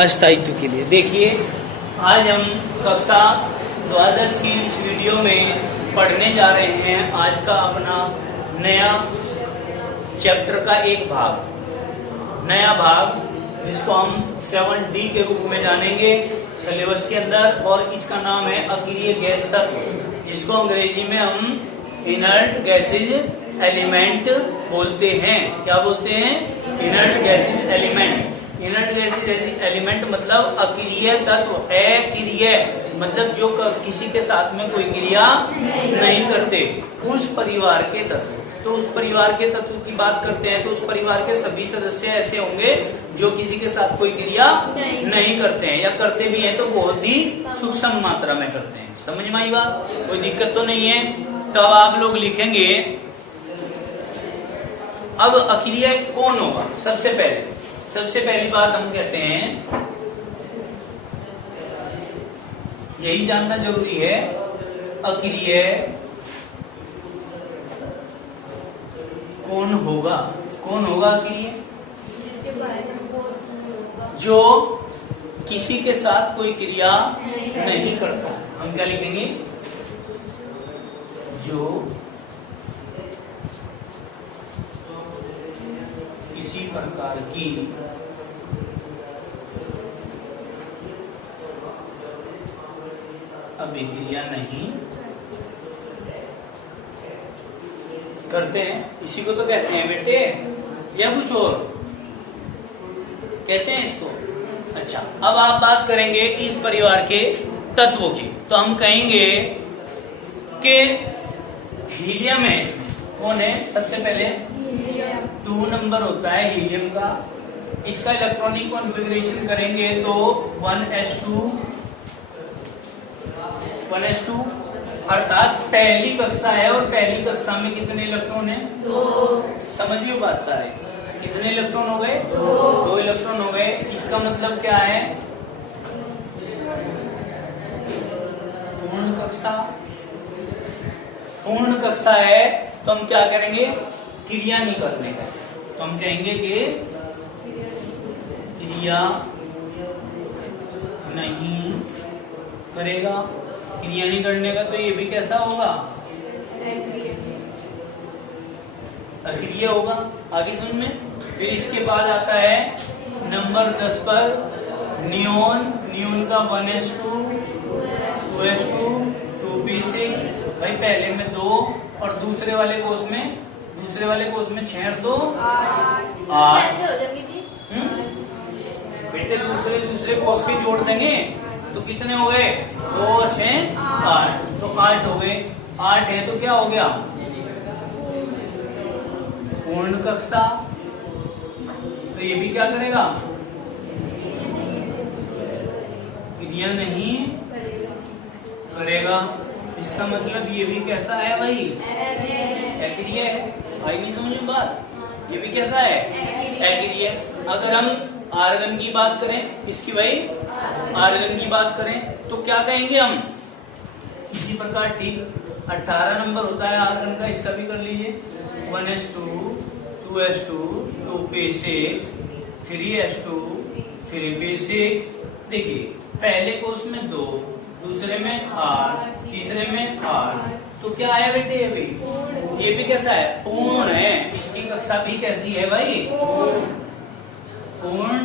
अस्थायित्व के लिए। देखिए, आज हम कक्षा द्वादश की इस वीडियो में पढ़ने जा रहे हैं आज का अपना नया चैप्टर का एक भाग, नया भाग जिसको हम 7D के रूप में जानेंगे सिलेबस के अंदर, और इसका नाम है अक्रिय गैस तत्व, जिसको अंग्रेजी में हम इनर्ट गैसेज एलिमेंट बोलते हैं। क्या बोलते हैं? Inert gases element. Inert gases element मतलब अक्रिय तत्व, अक्रिय मतलब जो किसी के साथ में कोई क्रिया नहीं करते, उस परिवार के तत्व। तो उस परिवार के तत्व की बात करते हैं तो उस परिवार के सभी सदस्य ऐसे होंगे जो किसी के साथ कोई क्रिया नहीं करते हैं, या करते भी हैं तो बहुत ही सूक्ष्म मात्रा में करते हैं। समझ में आई बात? कोई दिक्कत तो नहीं है। तब आप लोग लिखेंगे, अब अक्रिय कौन होगा? सबसे पहली बात हम कहते हैं, यही जानना जरूरी है, अक्रिय कौन होगा? कौन होगा अक्रिय? जो किसी के साथ कोई क्रिया नहीं करता। हम क्या लिखेंगे? जो किसी प्रकार की अभिक्रिया नहीं करते हैं, इसी को तो कहते हैं बेटे, या कुछ और कहते हैं इसको? अच्छा, अब आप बात करेंगे इस परिवार के तत्वों की, तो हम कहेंगे कि हीलियम है इसमें। कौन है? सबसे पहले 2 नंबर होता है हीलियम का। इसका इलेक्ट्रॉनिक कॉन्फ़िगरेशन करेंगे तो 1s2 अर्थात पहली कक्षा है, और पहली कक्षा में कितने इलेक्ट्रॉन है? 2। समझिए बात सारे, कितने इलेक्ट्रॉन हो गए? 2 इलेक्ट्रॉन हो गए। इसका मतलब क्या है? पूर्ण कक्षा। पूर्ण कक्षा है तो हम क्या करेंगे? क्रिया नहीं करने का, तो हम कहेंगे कि क्रिया नहीं करेगा। क्रिया नहीं करने का तो ये भी कैसा होगा? अक्रिय होगा। आगे सुन में, फिर इसके बाद आता है नंबर 10 पर नियोन। नियोन का 1s2 2s2 2p6। भाई पहले में 2 और दूसरे वाले कोष में 6 और 2 8। बेटे दूसरे कोष के जोड़ देंगे तो कितने हो गए? 2 और 6 8, तो 8 हो गए। 8 है तो क्या हो गया? पूर्ण कक्षा। तो ये भी क्या करेगा? क्रिया नहीं करेगा। इसका मतलब ये भी कैसा है भाई? अक्रिय है। भाई नहीं समझ में बात? ये भी कैसा है? अक्रिय। अगर हम आर्गन की बात करें, इसकी भाई आर्गन की बात करें तो क्या कहेंगे हम? इसी प्रकार ठीक 18 नंबर होता है आर्गन का, इसका भी कर लीजिए। 1s2 2s2 2p6 3s2 3p6। देखिए पहले कोष में 2, दूसरे में 8, तीसरे में 8, तो क्या आया बेटे? अभी ये भी कैसा है? पूर्ण है। इसकी कक्षा भी कैसी है भाई? पूर्ण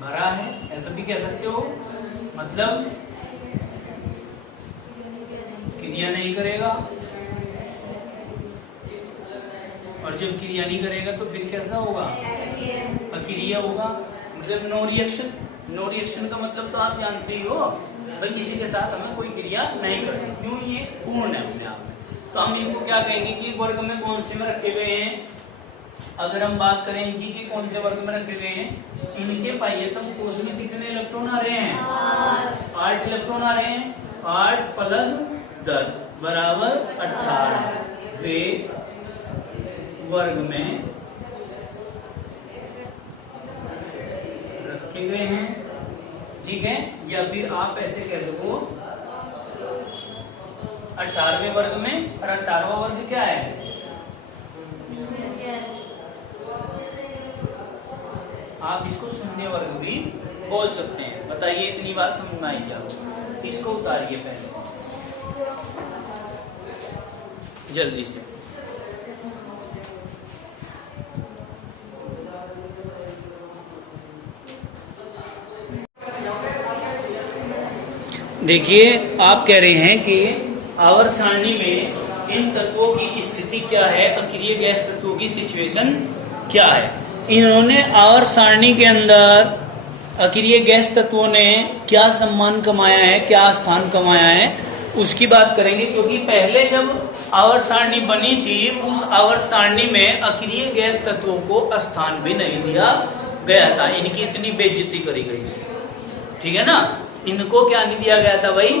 भरा है, ऐसा भी कह सकते हो। मतलब क्रिया नहीं करेगा, और जब क्रिया नहीं करेगा तो फिर कैसा होगा? अक्रिय होगा। मतलब नो रिएक्शन। नो रिएक्शन का मतलब तो आप जानते ही हो भाई, किसी के साथ हमें कोई क्रिया नहीं करनी। क्यों? ये पूर्ण है अपने आप में। तो हम इनको क्या कहेंगे कि वर्ग में कौन से में रखे हुए हैं? अगर हम बात करें इनकी कि कौन से वर्ग में रखे हुए हैं, इनके पाइएतम कोष में कितने इलेक्ट्रॉन आ रहे हैं? 8 इलेक्ट्रॉन आ रहे हैं। 8 प्लस 10 बराबर 18 वे वर्ग में रखे गए हैं। ठीक है, या फिर आप ऐसे कह सको 18वें वर्ग में, और 18वां वर्ग क्या है? आप इसको शून्य वर्ग भी बोल सकते हैं। बताइए इतनी बात समझ में आई क्या? इसको उतारिए पहले जल्दी से। देखिए आप कह रहे हैं कि आवर्त सारणी में इन तत्वों की स्थिति क्या है, अक्रिय गैस तत्वों की सिचुएशन क्या है। इन्होंने आवर्त सारणी के अंदर अक्रिय गैस तत्वों ने क्या सम्मान कमाया है, क्या स्थान कमाया है, उसकी बात करेंगे। क्योंकि पहले जब आवर्त सारणी बनी थी उस आवर्त सारणी में अक्रिय गैस तत्वों को स्थान भी नहीं दिया गया था। इनकी इतनी बेइज्जती करी गई थी, ठीक है ना। इनको क्या नहीं दिया गया था भाई?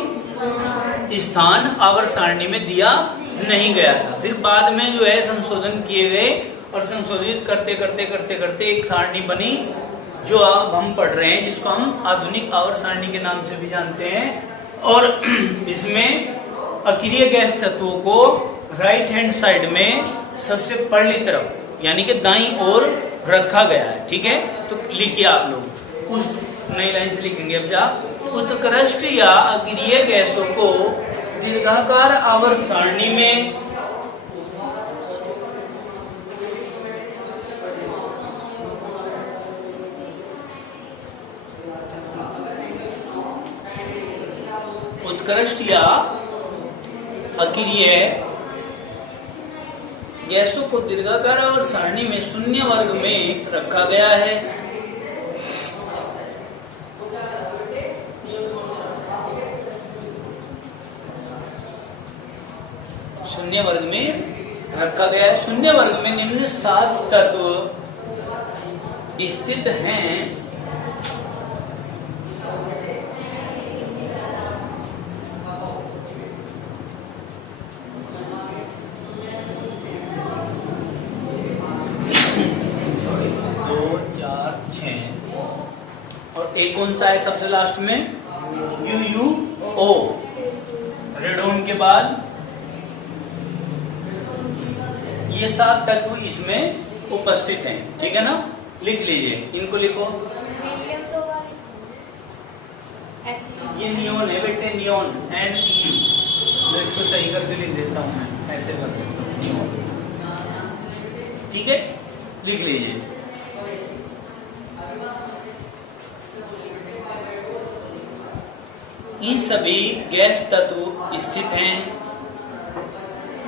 स्थान आवर्त सारणी में दिया नहीं गया था। फिर बाद में जो है संशोधन किए गए और संशोधित करते करते करते करते एक सारणी बनी जो अब हम पढ़ रहे हैं, जिसको हम आधुनिक आवर्त सारणी के नाम से भी जानते हैं। और इसमें अक्रिय गैस तत्वों को राइट हैंड साइड में सबसे पहली तरफ यानी कि दाईं ओर रखा गया है, ठीक है। तो लिखिए आप लोग, उस नई लाइन से लिखेंगे अब आप। उत्कृष्ट या अक्रिय गैसों को दीर्घाकार आवर्त सारणी में उत्कृष्ट या अक्रिय गैसों को दीर्घाकार आवर्त सारणी में शून्य वर्ग में रखा गया है। शून्य वर्ग में रखा गया है। शून्य वर्ग में निम्न 7 तत्व स्थित हैं। और एक कौन सा है सबसे लास्ट में? UUO, रेडोन के बाद ये 7 तत्व इसमें उपस्थित हैं, ठीक है ना। लिख लीजिए, इनको लिखो। ये नियोन है बेटे, नियोन NE। मैं इसको सही करके लिख देता हूं, मैं ऐसे कर देता हूं, नियोन, ठीक है। लिख लीजिए। ये सभी गैस तत्व स्थित हैं।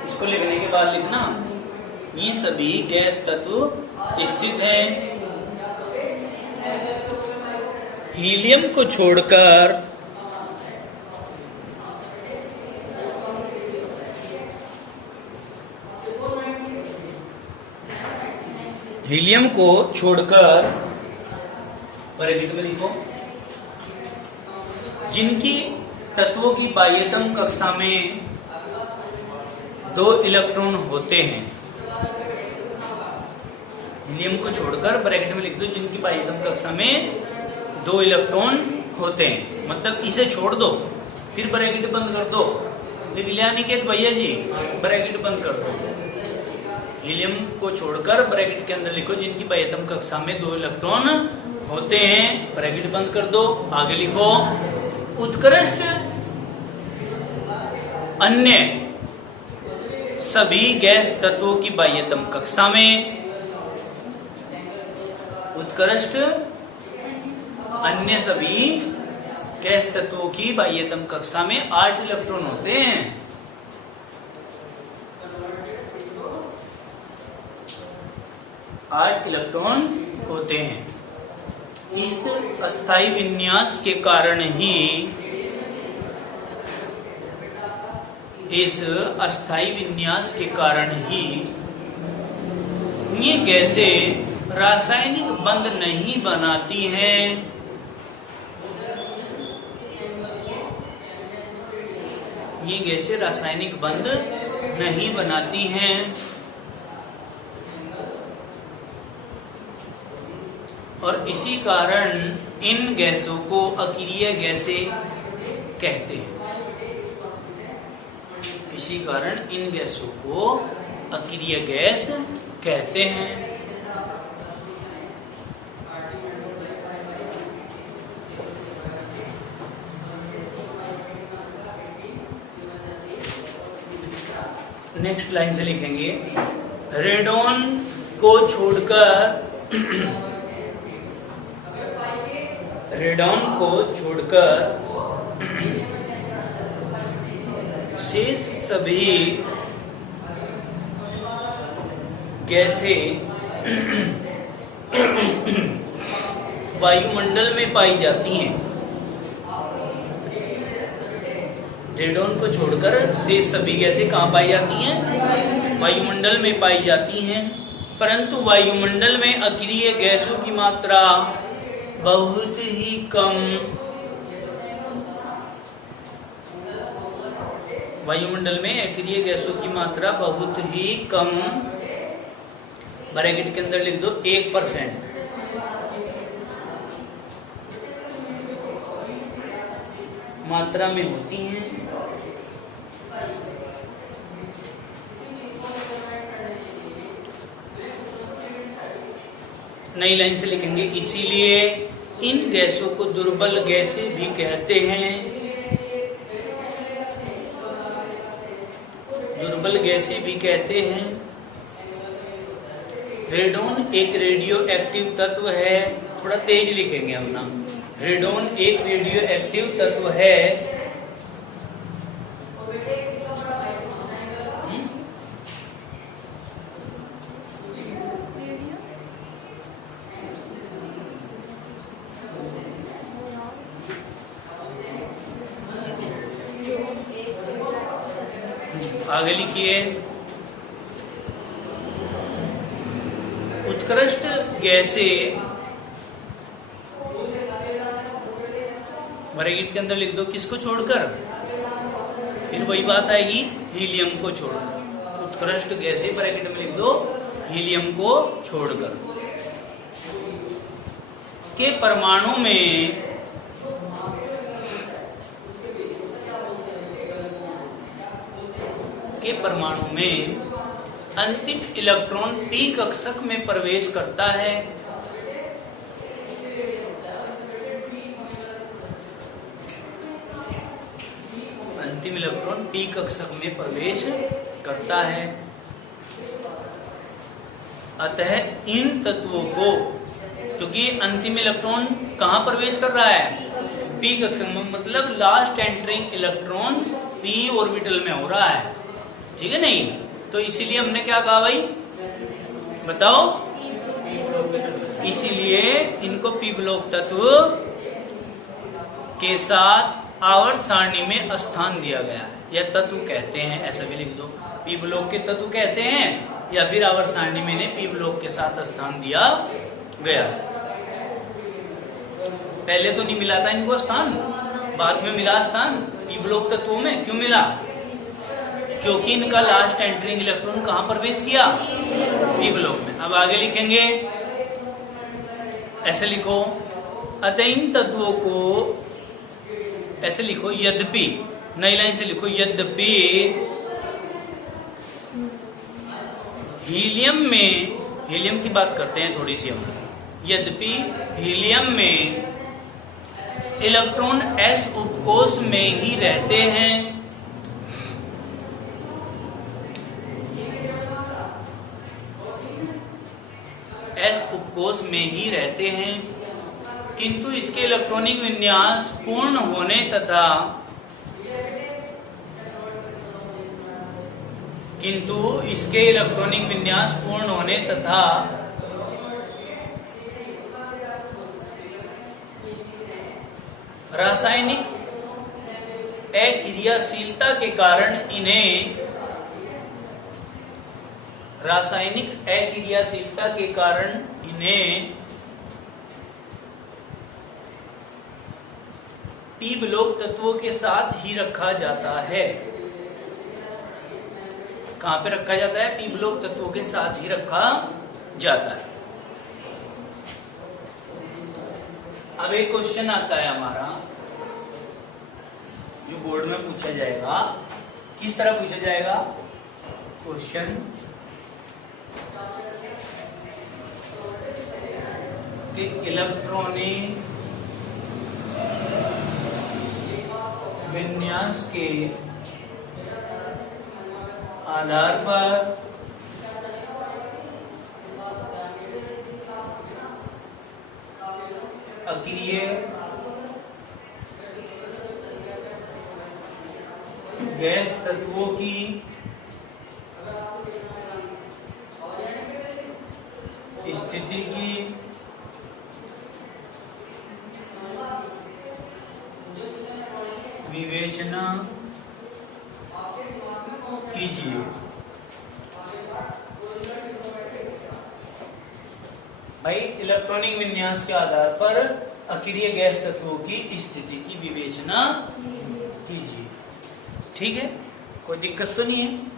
इसको लिखने के बाद लिखना, ये सभी गैस तत्व स्थित हैं। हीलियम को छोड़कर ब्रैकेट में लिखो, जिनकी तत्वों की बाह्यतम कक्षा में 2 इलेक्ट्रॉन होते हैं। हीलियम को छोड़कर ब्रैकेट में लिख दो, जिनकी बाह्यतम कक्षा में 2 इलेक्ट्रॉन होते हैं। मतलब इसे छोड़ दो, फिर ब्रैकेट बंद कर दो। लिख लिया निकेत भैया जी? ब्रैकेट बंद कर दो। हीलियम को छोड़कर ब्रैकेट के अंदर लिखो, जिनकी बाह्यतम कक्षा में 2 इलेक्ट्रॉन होते हैं। ब्रैकेट बंद कर दो। आगे लिखो, उत्कृष्ट अन्य सभी गैस तत्वों की बाह्यतम कक्षा में, उत्कृष्ट अन्य सभी गैस तत्वों की बाह्यतम कक्षा में 8 इलेक्ट्रॉन होते हैं। आठ इलेक्ट्रॉन होते हैं। इस अस्थायी विन्यास के कारण ही ये गैसें रासायनिक बंध नहीं बनाती हैं। ये गैसें रासायनिक बंध नहीं बनाती हैं और इसी कारण इन गैसों को अक्रिय गैसें कहते हैं। इसी कारण इन गैसों को अक्रिय गैस कहते हैं। नेक्स्ट लाइन से लिखेंगे, रेडॉन को छोड़कर शेष सभी गैसें वायुमंडल में पाई जाती हैं। रेडॉन को छोड़कर शेष सभी गैसें कहाँ पाई जाती हैं? वायुमंडल में पाई जाती हैं, परंतु वायुमंडल में अक्रिय गैसों की मात्रा बहुत ही कम। वायुमंडल में अक्रिय गैसों की मात्रा बहुत ही कम, ब्रैकेट के अंदर लिख दो 1% मात्रा में होती हैं। नई लाइन से लिखेंगे, इसीलिए इन गैसों को दुर्बल गैसें भी कहते हैं। दुर्बल गैसें भी कहते हैं। रेडॉन एक रेडियो एक्टिव तत्व है, थोड़ा तेज लिखेंगे हम ना। रेडॉन एक रेडियो एक्टिव तत्व है आगे लिखिए, उत्कृष्ट गैसें ब्रैकेट के अंदर लिख दो किसको छोड़कर, फिर वही बात आएगी हीलियम को छोड़कर। उत्कृष्ट गैसें ब्रैकेट में लिख दो हीलियम को छोड़कर। के परमाणु में अंतिम इलेक्ट्रॉन p कक्षक में प्रवेश करता है। अंतिम इलेक्ट्रॉन p कक्षक में प्रवेश करता है। अतः इन तत्वों को, क्योंकि अंतिम इलेक्ट्रॉन कहाँ प्रवेश कर रहा है? p कक्षक में, मतलब last entering electron p orbital में हो रहा है, ठीक है नहीं? तो इसीलिए हमने क्या कहा भाई, बताओ? इसीलिए इनको पी ब्लॉक तत्व के साथ आवर्त सारणी में स्थान दिया गया है, या तत्व कहते हैं, ऐसा भी लिख दो। पी ब्लॉक के तत्व कहते हैं, या फिर आवर्त सारणी में ने पी ब्लॉक के साथ स्थान दिया गया। पहले तो नहीं मिला था इनको स्थान, बाद में मिला स्थान पी ब्लॉक तत्वों में। क्यों मिला? क्योंकि इनका लास्ट एंटरिंग इलेक्ट्रॉन कहां प्रवेश किया? पी ब्लॉक में। अब आगे लिखेंगे, ऐसे लिखो, अतः इन तत्वों को ऐसे लिखो, यद्यपि, नई लाइन से लिखो, यद्यपि हीलियम की बात करते हैं थोड़ी सी हम। यद्यपि हीलियम में इलेक्ट्रॉन s उपकोष में ही रहते हैं, s उपकोष में ही रहते हैं, किंतु इसके इलेक्ट्रॉनिक विन्यास पूर्ण होने तथा रासायनिक अक्रियाशीलता के कारण इन्हें पी ब्लॉक तत्वों के साथ ही रखा जाता है। कहां पे रखा जाता है? पी ब्लॉक तत्वों के साथ ही रखा जाता है। अब एक क्वेश्चन आता है हमारा, जो बोर्ड में पूछा जाएगा। किस तरह पूछा जाएगा क्वेश्चन? कि इलेक्ट्रॉनिक विन्यास के आधार पर अक्रिय गैस तत्वों की स्थिति की विवेचना कीजिए। भाई इलेक्ट्रॉनिक विन्यास के आधार पर अक्रिय गैस तत्वों की स्थिति की विवेचना कीजिए। ठीक है, कोई दिक्कत तो नहीं है।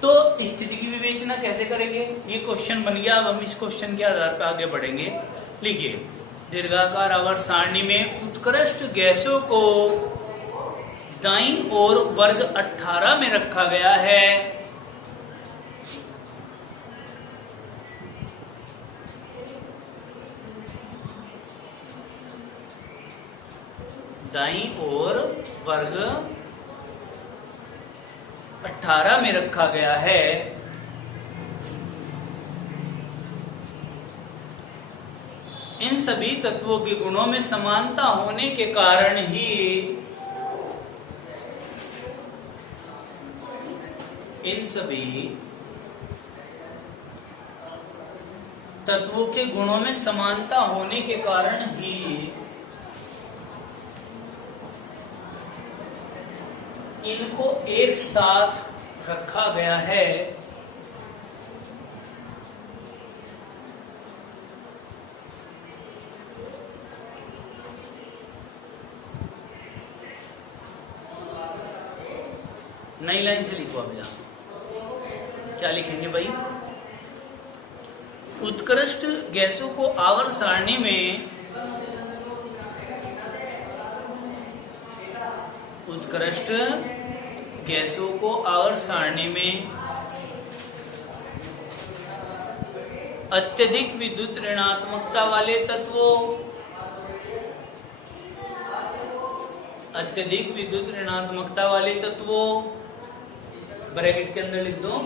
तो स्थिति की विवेचना कैसे करेंगे, ये क्वेश्चन बन गया। अब हम इस क्वेश्चन के आधार पर आगे बढ़ेंगे। लिखिए, दीर्घाकार आवर्त सारणी में उत्कृष्ट गैसों को दाईं ओर वर्ग 18 में रखा गया है। दाईं ओर वर्ग 18 में रखा गया है। इन सभी तत्वों के गुणों में समानता होने के कारण ही इन सभी तत्वों के गुणों में समानता होने के कारण ही इनको एक साथ रखा गया है। नई लाइन से लिखो। अब यहाँ क्या लिखेंगे भाई, उत्कृष्ट गैसों को आवर्त सारणी में उत्कृष्ट गैसों को आवर्त सारणी में अत्यधिक विद्युत ऋणात्मकता वाले तत्वों अत्यधिक विद्युत ऋणात्मकता वाले तत्वों ब्रैकेट के अंदर लिख दो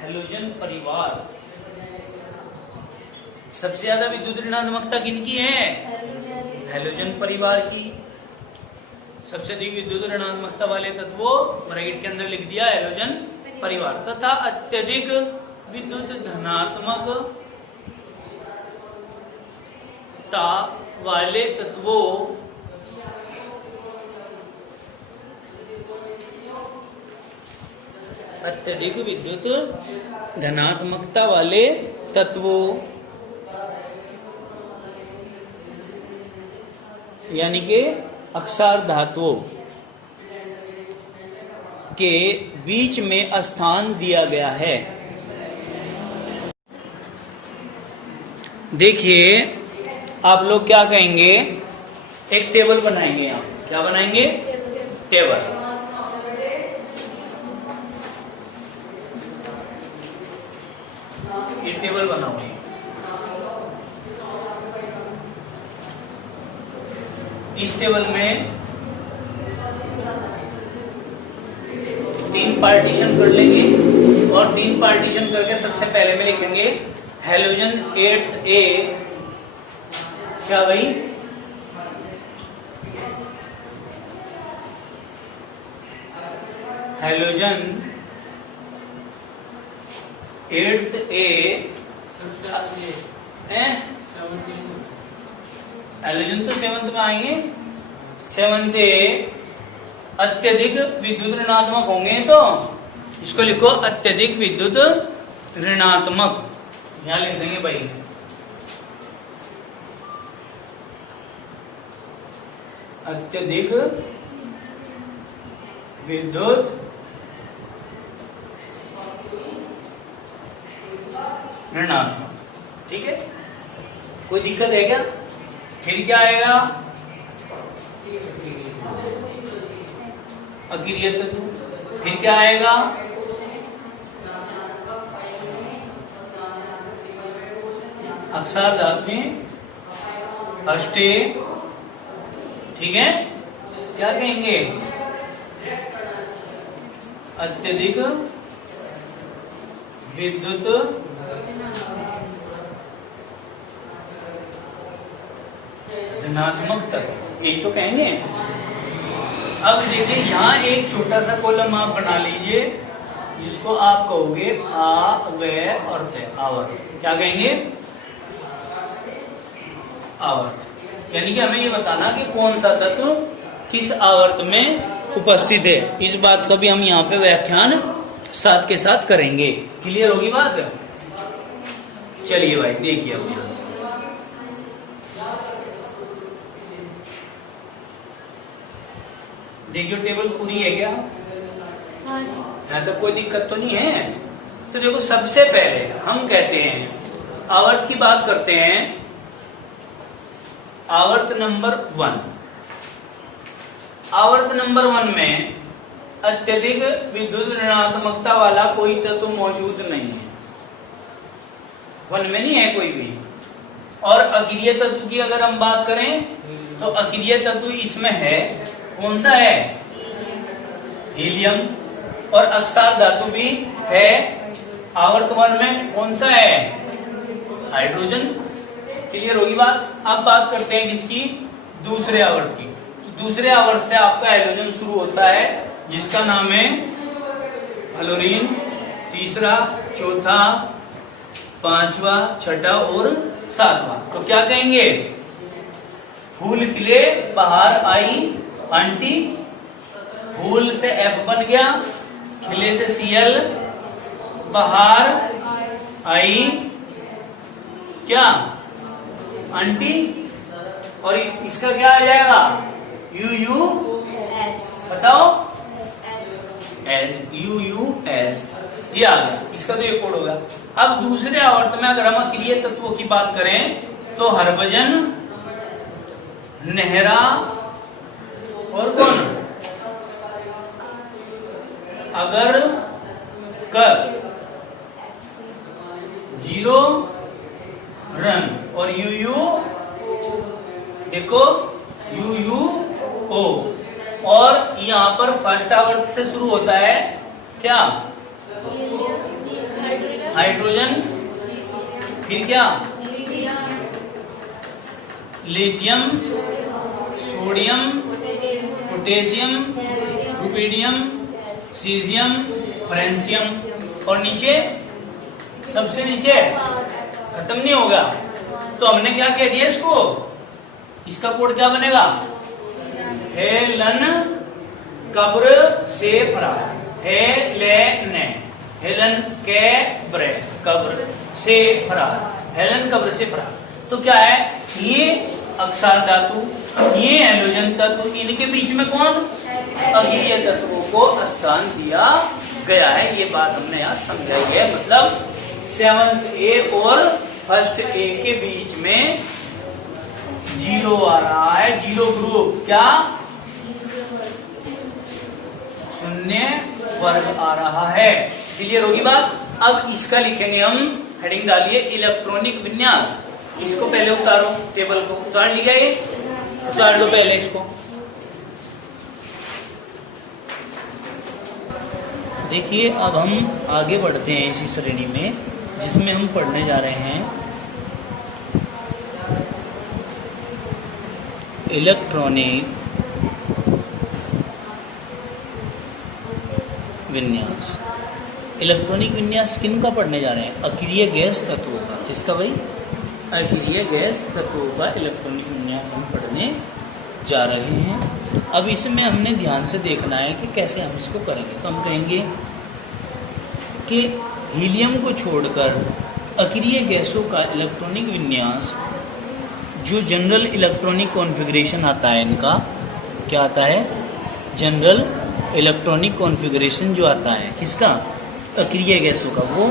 हैलोजन परिवार। सबसे ज्यादा विद्युत ऋणात्मकता किनकी है, हैलोजन परिवार की। सबसे अधिक विद्युत ऋणात्मकता वाले तत्वों ब्रैकेट के अंदर लिख दिया हैलोजन परिवार, तथा अत्यधिक विद्युत धनात्मक ता वाले तत्वों अत्यधिक विद्युत धनात्मकता वाले तत्वों यानी कि अक्षार धातुओं के बीच में स्थान दिया गया है। देखिए, आप लोग क्या कहेंगे, एक टेबल बनाएंगे। यहाँ क्या बनाएंगे, टेबल। ये टेबल बनाओगे। इस टेबल में 3 पार्टीशन कर लेंगे और 3 पार्टीशन करके सबसे पहले में लिखेंगे हैलोजन 8A। क्या भाई, हैलोजन 8A हैलोजन तो 7th में आएंगे। 7A अत्यधिक विद्युत ऋणात्मक होंगे, तो इसको लिखो अत्यधिक विद्युत ऋणात्मक। यहां लिख देंगे भाई अत्यधिक विद्युत ऋणात्मक। ठीक है, कोई दिक्कत है क्या? फिर क्या आएगा, अक्रिय तत्व। फिर क्या आएगा, अक्षार धातु अष्टे। ठीक है, क्या कहेंगे, अत्यधिक विद्युत धनात्मक तत्व, यही तो कहेंगे। अब देखिए यहाँ एक छोटा सा कॉलम आप बना लीजिए जिसको आप कहोगे आ, व और ते, आवर्त। क्या कहेंगे? आवर्त। यानी कि हमें ये बताना कि कौन सा तत्व किस आवर्त में उपस्थित है। इस बात का भी हम यहाँ पे व्याख्यान साथ के साथ करेंगे। क्लियर होगी बात? चलिए भाई देखिए अब ध्यान से। देखियो टेबल पूरी है क्या? हाँ जी। यहाँ तक कोई दिक्कत तो नहीं है? तो देखो सबसे पहले हम कहते हैं आवर्त की बात करते हैं। आवर्त नंबर 1। आवर्त नंबर 1 में अत्यधिक विद्युत ऋणात्मकता वाला कोई तत्व मौजूद नहीं है। 1 में नहीं है कोई भी। और अक्रिय तत्व की अगर हम बात करें तो अक्रिय तत्व इसमें है। कौन सा है? हीलियम। और अक्षार धातु भी है। आवर्त 1 में कौन सा है? हाइड्रोजन। क्लियर होगी बात? अब बात करते हैं किसकी? दूसरे आवर्त की। दूसरे आवर्त से आपका हाइड्रोजन शुरू होता है जिसका नाम है फ्लोरीन। तीसरा, चौथा, पांचवा, छठा और सातवां। तो क्या कहेंगे? फूल खिले बाहर आई आंटी। फूल से एफ बन गया, खिले से सीएल, बाहर आई क्या? आंटी। और इसका क्या आ जाएगा? यू बताओ। एस UUS ये आ गया। इसका तो ये कोड होगा। अब दूसरे आवर्त में अगर हम अक्रिय तत्वों की बात करें तो हरभजन, नेहरा और कौन? अगर कर, जीरो रन और UU देखो UUO। और यहाँ पर फर्स्ट आवर्त से शुरू होता है क्या? हाइड्रोजन। फिर क्या? Lithium, sodium, potassium, rubidium, caesium, francium. और नीचे सबसे नीचे खत्म नहीं होगा। तो हमने क्या कह दिया इसको? इसका कोड क्या बनेगा? हेलन कब्र से फरार। हेलेन, हेलन के ब्रे, कब्र से फरार। हेलन कब्र से फरार। तो क्या है? ये अक्षार धातु, ये हाइड्रोजन तत्व, इनके बीच में कौन? अक्रिय तत्वों को स्थान दिया गया है। ये बात हमने यहाँ समझाई है। मतलब 7th A और 1st A के बीच में जीरो आ रहा है। जीरो ग्रुप क्या? शून्य वर्ग आ रहा है। क्लियर होगी बात? अब इसका लिखेंगे हम, हेडिंग डालिए इलेक्ट्रॉनिक विन्यास। इसको पहले उतारो, टेबल को उतार लिया, ये उतार लो पहले इसको। देखिए अब हम आगे बढ़ते हैं इसी श्रेणी में जिसमें हम पढ़ने जा रहे हैं इलेक्ट्रॉनिक विन्यास। इलेक्ट्रॉनिक विन्यास किन का पढ़ने जा रहे हैं? अक्रिय गैस तत्वों का। किसका भाई? अक्रिय गैस तत्वों का इलेक्ट्रॉनिक विन्यास हम पढ़ने जा रहे हैं। अब इसमें हमने ध्यान से देखना है कि कैसे हम इसको करेंगे। तो हम कहेंगे कि हीलियम को छोड़कर अक्रिय गैसों का इलेक्ट्रॉनिक विन्यास, जो जनरल इलेक्ट्रॉनिक कॉन्फ़िगरेशन आता है, इनका क्या आता है? जनरल इलेक्ट्रॉनिक कॉन्फ़िगरेशन जो आता है किसका? अक्रिय गैसों का, वो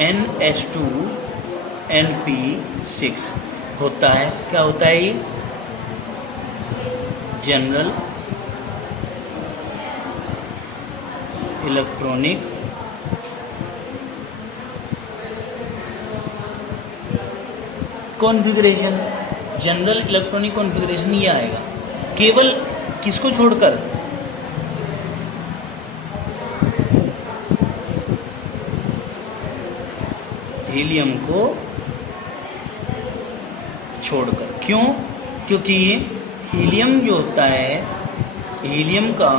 NH2NP6 होता है। क्या होता है ये? General electronic configuration. General electronic configuration ये आएगा। केवल किसको छोड़कर? हीलियम को छोड़कर। क्यों? क्योंकि हीलियम जो होता है, हीलियम का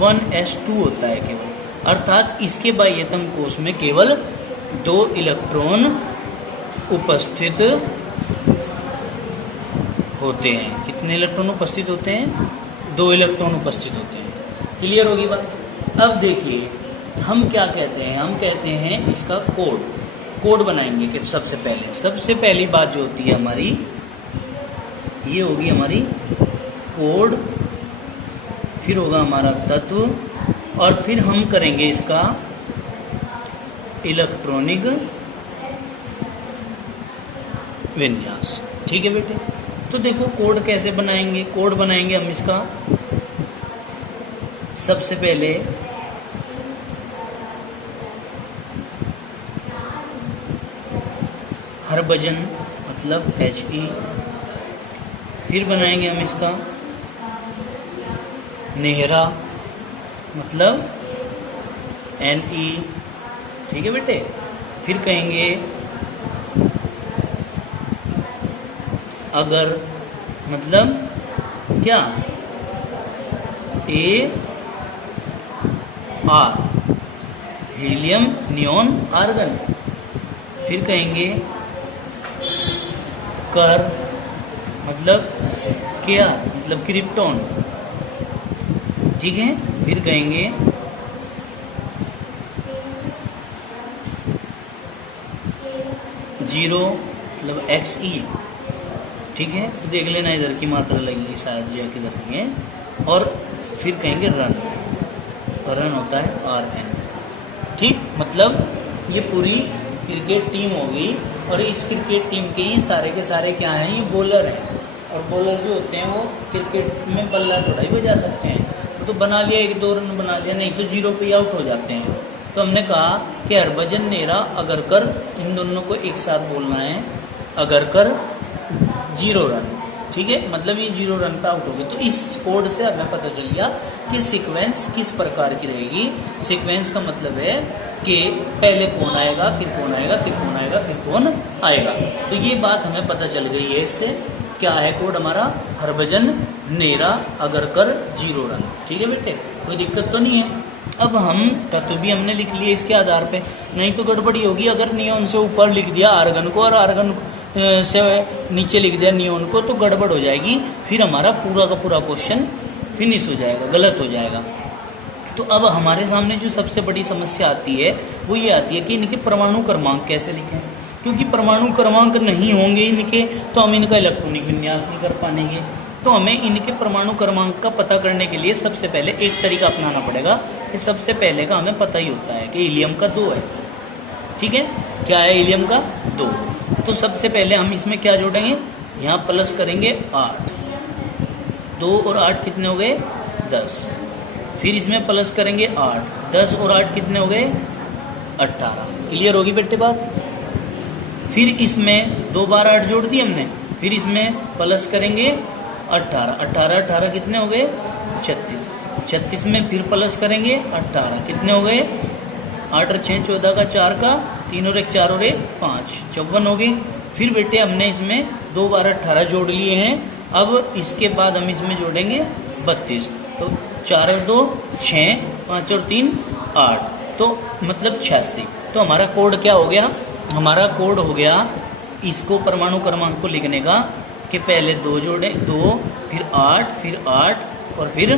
1s2 होता है केवल, अर्थात इसके बाह्यतम कोश में केवल 2 इलेक्ट्रॉन उपस्थित होते हैं। कितने इलेक्ट्रॉन उपस्थित होते हैं? 2 इलेक्ट्रॉन उपस्थित होते हैं। क्लियर होगी बात? अब देखिए हम क्या कहते हैं, हम कहते हैं इसका कोड बनाएंगे कि सबसे पहली बात जो होती है हमारी, ये होगी हमारी कोड, फिर होगा हमारा तत्व, और फिर हम करेंगे इसका इलेक्ट्रॉनिक विन्यास। ठीक है बेटे? तो देखो कोड कैसे बनाएंगे। कोड बनाएंगे हम इसका, सबसे पहले हरभजन मतलब He, फिर बनाएंगे हम इसका नेहरा मतलब Ne। ठीक है बेटे? फिर कहेंगे अगर मतलब क्या, AR हीलियम नियॉन आर्गन। फिर कहेंगे कर मतलब Kr मतलब क्रिप्टॉन। ठीक है? फिर कहेंगे जीरो मतलब Xe। ठीक है? देख लेना इधर की मात्रा लगेगी शायद जो किधर की है। और फिर कहेंगे रन होता है Rn। ठीक? मतलब ये पूरी क्रिकेट टीम होगी, और इस क्रिकेट टीम के ही सारे के सारे क्या हैं, ये बॉलर हैं। और बॉलर जो होते हैं वो क्रिकेट में बल्ला थोड़ा ही बजा सकते हैं। तो बना लिया, 1-2 रन बना लिया, नहीं तो 0 पे आउट हो जाते हैं। तो हमने कहा कि हरभजन नेहरा अगर कर, इन दोनों को एक साथ बोलना है, अगर कर 0 रन। ठीक है? मतलब ये 0 रन पे आउट हो गए। तो इस कोड से हमें पता चल गया कि सीक्वेंस किस प्रकार की रहेगी। सीक्वेंस का मतलब है कि पहले कौन आएगा, फिर कौन आएगा, फिर कौन आएगा, फिर कौन आएगा। तो ये बात हमें पता चल गई है। इससे क्या है कोड हमारा? हरभजन नेहरा अगर कर 0 रन। ठीक है बेटे? कोई दिक्कत तो नहीं है। अब हम तत्व भी हमने लिख लिए इसके आधार पे, नहीं तो गड़बड़ी होगी। अगर नियॉन से ऊपर लिख दिया आर्गन को और आर्गन से नीचे लिख दिया नियॉन को, तो गड़बड़ हो जाएगी। फिर हमारा पूरा का पूरा क्वेश्चन फिनिश हो जाएगा, गलत हो जाएगा। तो अब हमारे सामने जो सबसे बड़ी समस्या आती है वो ये आती है कि इनके परमाणु क्रमांक कैसे लिखें। क्योंकि परमाणु क्रमांक नहीं होंगे इनके, तो हम इनका इलेक्ट्रॉनिक विन्यास नहीं कर पाएंगे। तो हमें इनके परमाणु क्रमांक का पता करने के लिए सबसे पहले एक तरीका अपनाना पड़ेगा। कि सबसे पहले का हमें पता ही होता है कि हीलियम का 2 है। ठीक है? क्या है हीलियम का? 2। तो सबसे पहले हम इसमें क्या जोड़ेंगे? यहाँ प्लस करेंगे 8। 2 और 8 कितने हो गए? 10। फिर इसमें प्लस करेंगे 8। 10 और 8 कितने हो गए? 18। क्लियर होगी बेटे बात? फिर इसमें 2 बार 8 जोड़ दिए हमने। फिर इसमें प्लस करेंगे 18। 18 कितने हो गए? 36। 36 में फिर प्लस करेंगे 18। कितने हो गए? 8 और 6 14 का 4 का 3 और 1 4 और 1 5 54 हो गए। फिर बेटे हमने इसमें 2 बार 18 जोड़ लिए हैं। अब इसके बाद हम इसमें जोड़ेंगे 32। तो 4 और 2 6, 5 और 3 8, तो मतलब 86। तो हमारा कोड क्या हो गया? हमारा कोड हो गया इसको परमाणु क्रमांक को लिखने का कि पहले 2 जोड़ें 2, फिर 8, फिर 8 और फिर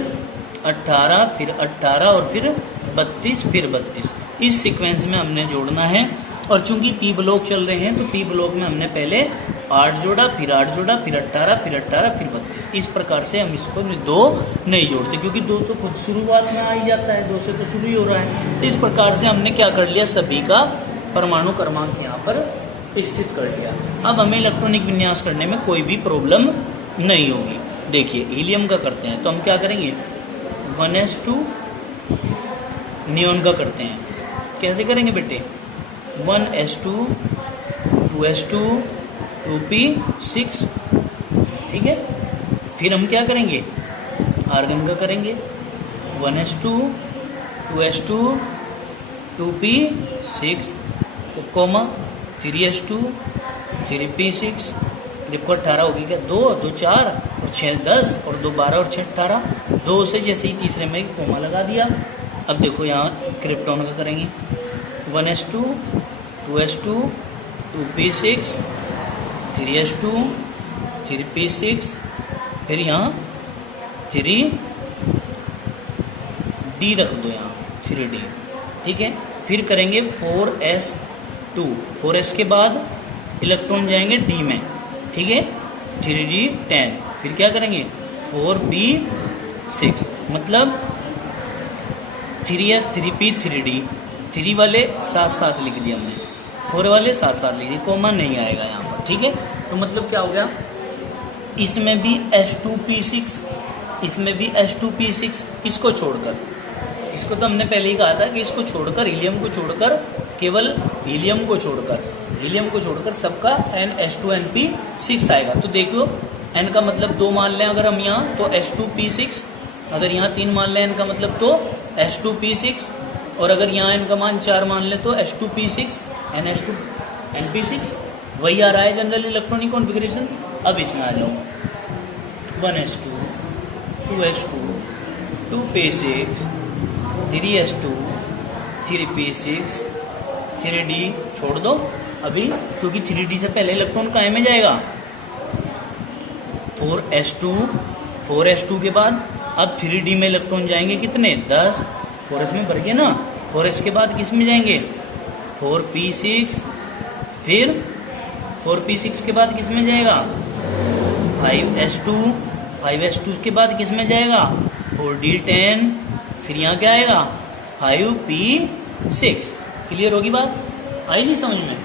18, फिर 18 और फिर 32, फिर 32। इस सीक्वेंस में हमने जोड़ना है। और चूंकि पी ब्लॉक चल रहे हैं तो पी ब्लॉक में हमने पहले 8 जोड़ा, फिर 8 जोड़ा, फिर 18, फिर 18, फिर 32। इस प्रकार से हम इसको 2 नहीं जोड़ते, क्योंकि 2 तो खुद शुरुआत में आ ही जाता है, 2 से तो शुरू ही हो रहा है। तो इस प्रकार से हमने क्या कर लिया? सभी का परमाणु क्रमांक यहाँ पर स्थित कर लिया। अब हमें इलेक्ट्रॉनिक विन्यास करने में कोई भी प्रॉब्लम नहीं होगी। देखिए हीलियम का करते हैं तो हम क्या करेंगे? 1s2 नियॉन का करते हैं। कैसे करेंगे बेटे? 1s2 2s2 2p6। ठीक है? फिर हम क्या करेंगे? आर्गन का करेंगे 1s2 2s2 2p6 coma. 3s2 3p6, देखो 18 होगी क्या, 2 2 4 और 6 10 और 2 12 और 6 18, 2 से जैसे ही तीसरे में कोमा लगा दिया। अब देखो यहाँ क्रिप्टॉन का करेंगे 1s2 2s2 2p6 3s2 3p6, फिर यहाँ 3d रख दो, यहाँ 3d, ठीक है। फिर करेंगे 4s2, 4s के बाद इलेक्ट्रॉन जाएंगे d में, ठीक है, 3d 10, फिर क्या करेंगे 4p6, मतलब 3s 3p 3d, 3 वाले साथ साथ लिख दिया हमने, 4 वाले साथ साथ लिख दिए, कोमा नहीं आएगा यहाँ पर, ठीक है। तो मतलब क्या हो गया, इसमें भी s2p6, इसमें भी s2p6, इसको छोड़कर, इसको तो हमने पहले ही कहा था कि इसको छोड़कर, हीलियम को छोड़कर, केवल हीलियम को छोड़कर सबका NH2NP6 आएगा। तो देखो n का मतलब 2 मान लें अगर हम यहाँ, तो H2P6, अगर यहाँ 3 मान लें n का मतलब तो H2P6, और अगर यहाँ n का मान 4 मान लें तो H2P6 NH2NP6, वही आ रहा है जनरल इलेक्ट्रॉनिक कॉन्फ़िगरेशन। अब इसमें आ जाओ 1s2 2s2 2p6 3s2 3p6 3d छोड़ दो अभी, क्योंकि 3d से पहले इलेक्ट्रॉन कहाँ में जाएगा, 4s2 के बाद अब 3d में इलेक्ट्रॉन जाएंगे कितने 10, 4s में भर गए ना, 4s के बाद किस में जाएंगे 4p6, फिर 4p6 के बाद किस में जाएगा 5s2 के बाद किस में जाएगा 4d10, फिर यहाँ क्या आएगा 5p6। क्लियर होगी बात, आई नहीं समझ में।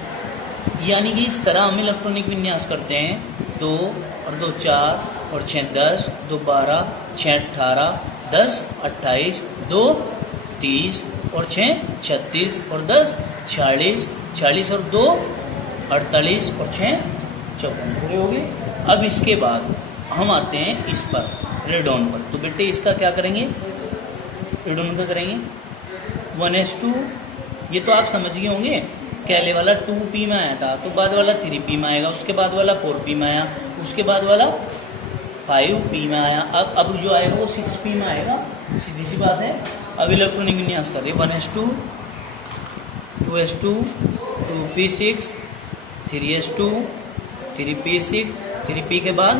यानी कि इस तरह हम इलेक्ट्रॉनिक विन्यास करते हैं, 2 और 2 4 और 6 10, 2 12 6 18 10 28, 2 30 और 6 36 और 10 40, 40 और 2 48 और 6 54, पूरे हो गए। अब इसके बाद हम आते हैं इस पर रेडॉन पर। तो बेटे इसका क्या करेंगे, रेडॉन का करेंगे 1s2, ये तो आप समझ गए होंगे, पहले वाला 2p में आया था, तो बाद वाला 3p में आएगा, उसके बाद वाला 4p में आया, उसके बाद वाला 5p में आया, अब जो आएगा वो 6p में आएगा, सीधी सी बात है। अब इलेक्ट्रॉनिक विन्यास कर रहे 1s2 2s2 2p6 3s2 3p6, 3p के बाद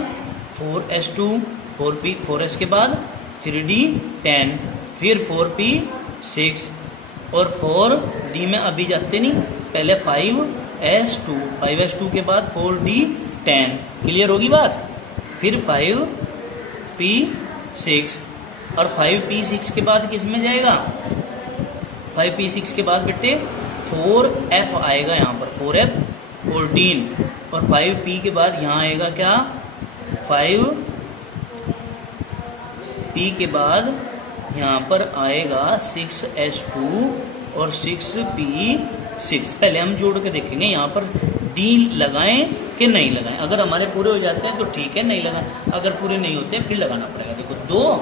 4s2 4s के बाद 3d10, फिर 4p6 और 4d में अभी जाते नहीं, पहले 5s2 के बाद 4d10। क्लियर होगी बात। फिर 5p6 और 5p6 के बाद किस में जाएगा, 5p6 के बाद बेटे 4f आएगा यहाँ पर, 4f 14, और 5p के बाद यहाँ आएगा क्या 5p के बाद यहाँ पर आएगा 6s2 और 6p6। पहले हम जोड़ के देखेंगे यहाँ पर d लगाएं कि नहीं लगाएं। अगर हमारे पूरे हो जाते हैं तो ठीक है, नहीं लगाएं, अगर पूरे नहीं होते फिर लगाना पड़ेगा। देखो 2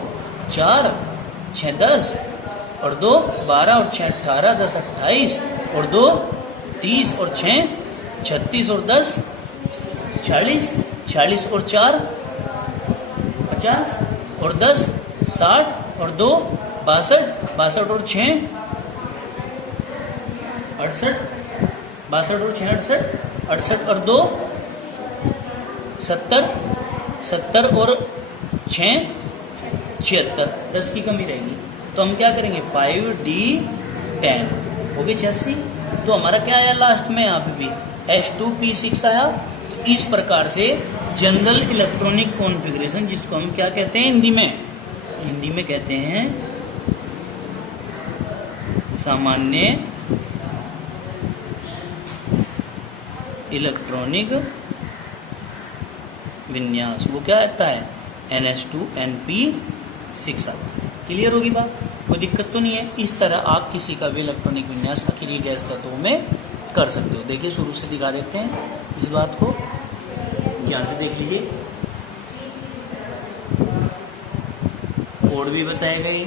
4 6 10 और 2 12 और 6 18, 10 28 और 2 30 और 6 36 और 10 40, 40 और 4 50 और 10 60 और 2 62, 62 और 6 68, 62 और 6 68, 68 और 2 70, 70 और 6 76, 10 की कमी रहेगी। तो हम क्या करेंगे 5d10 हो गए 86। तो हमारा क्या आया लास्ट में, यहाँ पे भी H2P6 आया। तो इस प्रकार से जनरल इलेक्ट्रॉनिक कॉन्फ़िगरेशन, जिसको हम क्या कहते हैं हिंदी में कहते हैं सामान्य इलेक्ट्रॉनिक विन्यास, वो क्या आता है NH2NP6 आता है। क्लियर होगी बात, कोई दिक्कत तो नहीं है। इस तरह आप किसी का भी इलेक्ट्रॉनिक विन्यास अकेली गैस तत्वों में कर सकते हो। देखिए शुरू से दिखा देते हैं इस बात को, ध्यान से देख लीजिए। कोड भी बताए गए,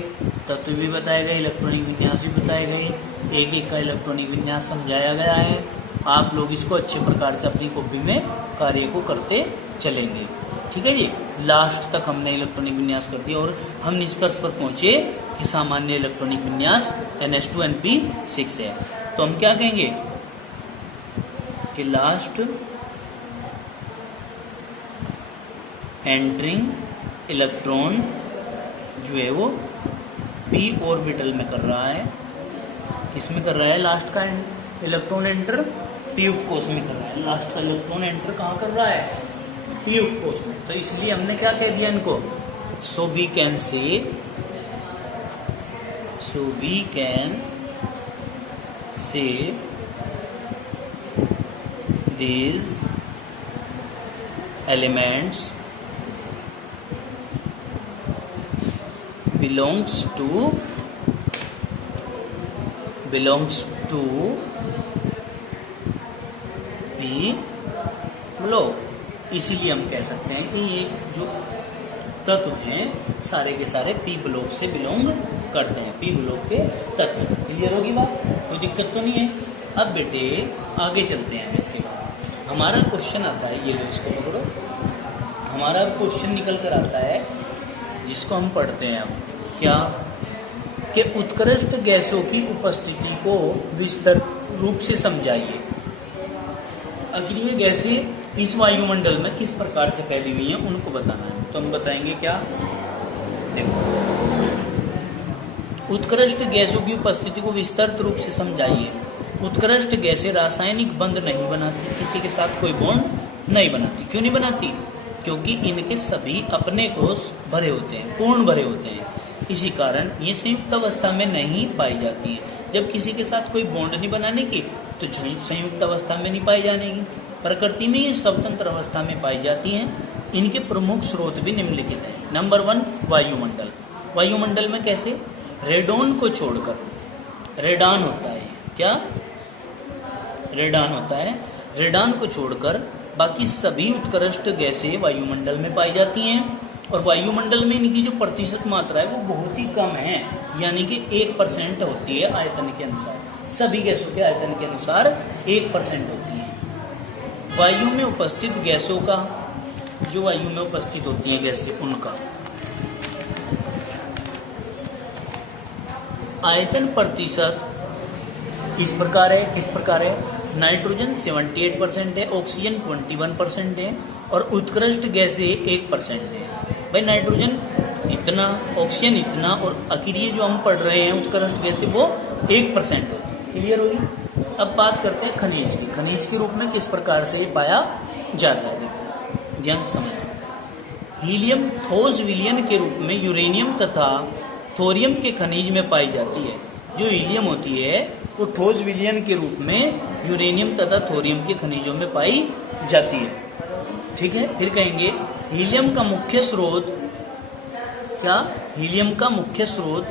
तत्व भी बताए गए, इलेक्ट्रॉनिक विन्यास भी बताए गए, एक एक का इलेक्ट्रॉनिक विन्यास समझाया गया है। आप लोग इसको अच्छे प्रकार से अपनी कॉपी में कार्य को करते चलेंगे। ठीक है जी। लास्ट तक हमने इलेक्ट्रॉनिक विन्यास कर दिया और हम निष्कर्ष पर पहुंचे कि सामान्य इलेक्ट्रॉनिक विन्यास NH2 NP6 है। तो हम क्या कहेंगे कि लास्ट एंटरिंग इलेक्ट्रॉन जो है वो p ऑर्बिटल में कर रहा है। किस में कर रहा है? लास्ट का इलेक्ट्रॉन एंटर p कोश में कर रहा है। लास्ट का इलेक्ट्रॉन एंटर कहाँ कर रहा है? p कोश में। तो इसलिए हमने क्या कह दिया इनको? So we can say these elements belongs to P block. इसीलिए हम कह सकते हैं कि ये जो तत्व हैं सारे के सारे P ब्लॉक से बिलोंग करते हैं। P ब्लॉक के तत्व। क्लियर होगी बात? कोई दिक्कत तो नहीं है। अब बेटे आगे चलते हैं। इसके बाद हमारा क्वेश्चन आता है, ये लो इसको पकड़ो। हमारा क्वेश्चन निकल कर आता है जिसको हम पढ़ते हैं अब। क्या कि उत्कृष्ट गैसों की उपस्थिति को विस्तृत रूप से समझाइए। अगर ये गैसें इस वायुमंडल में किस प्रकार से फैली हुई हैं उनको बताना है। तो हम बताएंगे क्या? देखो, उत्कृष्ट गैसों की उपस्थिति को विस्तृत रूप से समझाइए। उत्कृष्ट गैसें रासायनिक बंध नहीं बनाती, किसी के साथ कोई बॉन्ड नहीं बनाती। क्यों नहीं बनाती? क्योंकि इनके सभी अपने कोश भरे होते हैं, पूर्ण भरे होते हैं। इसी कारण ये संयुक्त अवस्था में नहीं पाई जाती है। जब किसी के साथ कोई बॉन्ड नहीं बनाने की तो संयुक्त अवस्था में नहीं पाई जाने की। प्रकृति में ये स्वतंत्र अवस्था में पाई जाती हैं। इनके प्रमुख स्रोत भी निम्नलिखित हैं। नंबर 1, वायुमंडल। वायुमंडल में कैसे? रेडॉन को छोड़कर, रेडान होता है क्या? रेडान होता है। रेडान को छोड़कर बाकी सभी उत्कृष्ट गैसें वायुमंडल में पाई जाती हैं। और वायुमंडल में इनकी जो प्रतिशत मात्रा है वो बहुत ही कम है, यानी कि 1% होती है आयतन के अनुसार। सभी गैसों के आयतन के अनुसार 1% होती है। वायु में उपस्थित गैसों का, जो वायु में उपस्थित होती हैं गैसें, उनका आयतन प्रतिशत इस प्रकार है। किस प्रकार है? नाइट्रोजन 78% है, ऑक्सीजन 21% है और उत्कृष्ट गैसें 1% है। भाई नाइट्रोजन इतना, ऑक्सीजन इतना और अकेले जो हम पढ़ रहे हैं उत्कृष्ट गैसें वो 1% होती है। क्लियर होगी? अब बात करते हैं खनिज की। खनिज के रूप में किस प्रकार से ये पाया जाता है? देखो ध्यान से समझो। हीलियम ठोस विलयन के रूप में यूरेनियम तथा थोरियम के खनिज में पाई जाती है। जो हीलियम होती है वो ठोस विलयन के रूप में यूरेनियम तथा थोरियम के खनिजों में पाई जाती है। ठीक है। फिर कहेंगे हीलियम का मुख्य स्रोत क्या? हीलियम का मुख्य स्रोत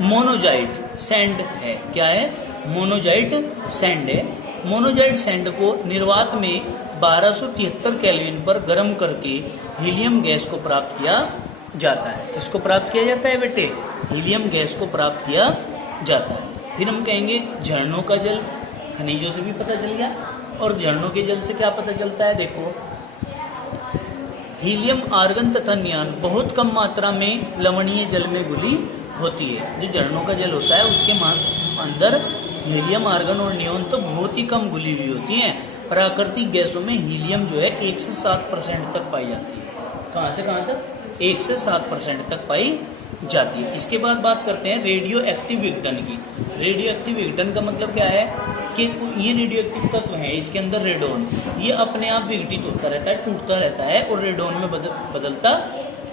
मोनोजाइट सैंड है। क्या है? मोनोजाइट सैंड है। मोनोजाइट सैंड को निर्वात में 1273 केल्विन पर गर्म करके हीलियम गैस को प्राप्त किया जाता है। किसको प्राप्त किया जाता है बेटे? हीलियम गैस को प्राप्त किया जाता है। फिर हम कहेंगे झरनों का जल, खनिजों से भी पता चल गया। और झरनों के जल से क्या पता चलता है? देखो, हीलियम, आर्गन तथा नियान बहुत कम मात्रा में लवणीय जल में घुली होती है। जो झरनों का जल होता है उसके अंदर हीलियम, आर्गन और नियोन तो बहुत ही कम घुली हुई होती हैं। प्राकृतिक गैसों में हीलियम जो है 1 से 7% तक पाई जाती है। कहाँ से कहाँ तक? 1 से 7% तक पाई जाती है। इसके बाद बात करते हैं रेडियो एक्टिव विघटन की। रेडियो एक्टिव विघटन का मतलब क्या है कि ये रेडियो एक्टिव तत्व है, इसके अंदर रेडोन, ये अपने आप विघटित होता रहता है, टूटता रहता है और रेडोन में बदलता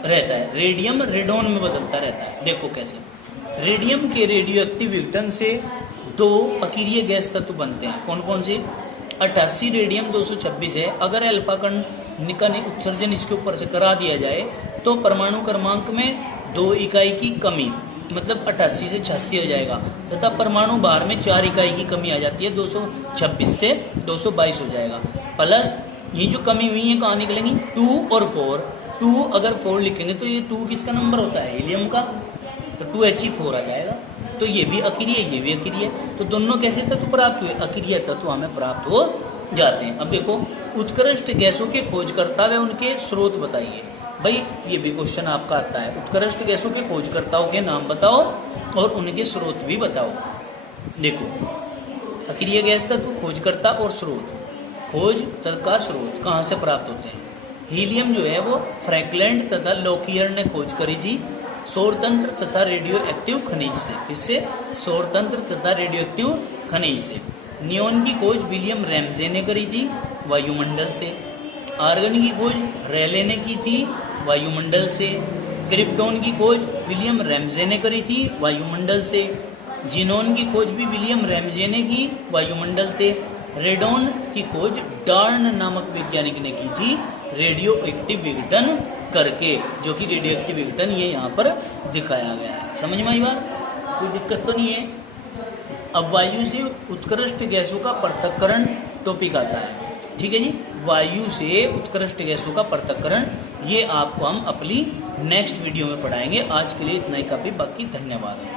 रहता है। रेडियम रेडोन में बदलता रहता है। देखो कैसे। रेडियम के रेडियो एक्टिव विघटन से 2 अकीरीय गैस तत्व बनते हैं। कौन कौन से? 88 रेडियम 226 है। अगर अल्फा कण का उत्सर्जन इसके ऊपर से करा दिया जाए तो परमाणु क्रमांक में 2 इकाई की कमी, मतलब 88 से 86 हो जाएगा तथा परमाणु भार में 4 इकाई की कमी आ जाती है, 226 से 222 हो जाएगा। प्लस ये जो कमी हुई है कहाँ निकलेंगी? 2 और 4। 2 अगर 4 लिखेंगे तो ये 2 किसका नंबर होता है? हीलियम का, तो 2He4 आ जाएगा। तो ये भी अक्रिय, ये भी अक्रिय, तो दोनों कैसे तत्व प्राप्त हुए? अक्रिय तत्व हमें प्राप्त हो जाते हैं। अब देखो, उत्कृष्ट गैसों के खोजकर्ता व उनके स्रोत बताइए। भाई ये भी क्वेश्चन आपका आता है, उत्कृष्ट गैसों के खोजकर्ताओं के नाम बताओ और उनके स्रोत भी बताओ। देखो, अक्रिय गैस तत्व, खोजकर्ता और स्रोत। खोज का स्रोत कहाँ से प्राप्त होते हैं? हीलियम जो है वो फ्रैंकलैंड तथा लोकियर ने खोज करी थी सौर तंत्र तथा रेडियो एक्टिव खनिज से। किससे? सौर तंत्र तथा रेडियो एक्टिव खनिज से। नियोन की खोज विलियम रैमसे ने करी थी वायुमंडल से। आर्गन की खोज रेले ने की थी वायुमंडल से। क्रिप्टोन की खोज विलियम रैमसे ने करी थी वायुमंडल से। जिनोन की खोज भी विलियम रैमसे ने की वायुमंडल से। रेडोन की खोज डार्न नामक वैज्ञानिक ने की थी रेडियो एक्टिव विघटन करके, जो कि रेडियो एक्टिव विघटन ये यहाँ पर दिखाया गया है। समझ में आई बात? कोई दिक्कत तो नहीं है। अब वायु से उत्कृष्ट गैसों का पृथक्करण टॉपिक आता है। ठीक है जी, वायु से उत्कृष्ट गैसों का पृथक्करण, ये आपको हम अपनी नेक्स्ट वीडियो में पढ़ाएंगे। आज के लिए इतना ही काफी, बाकी धन्यवाद।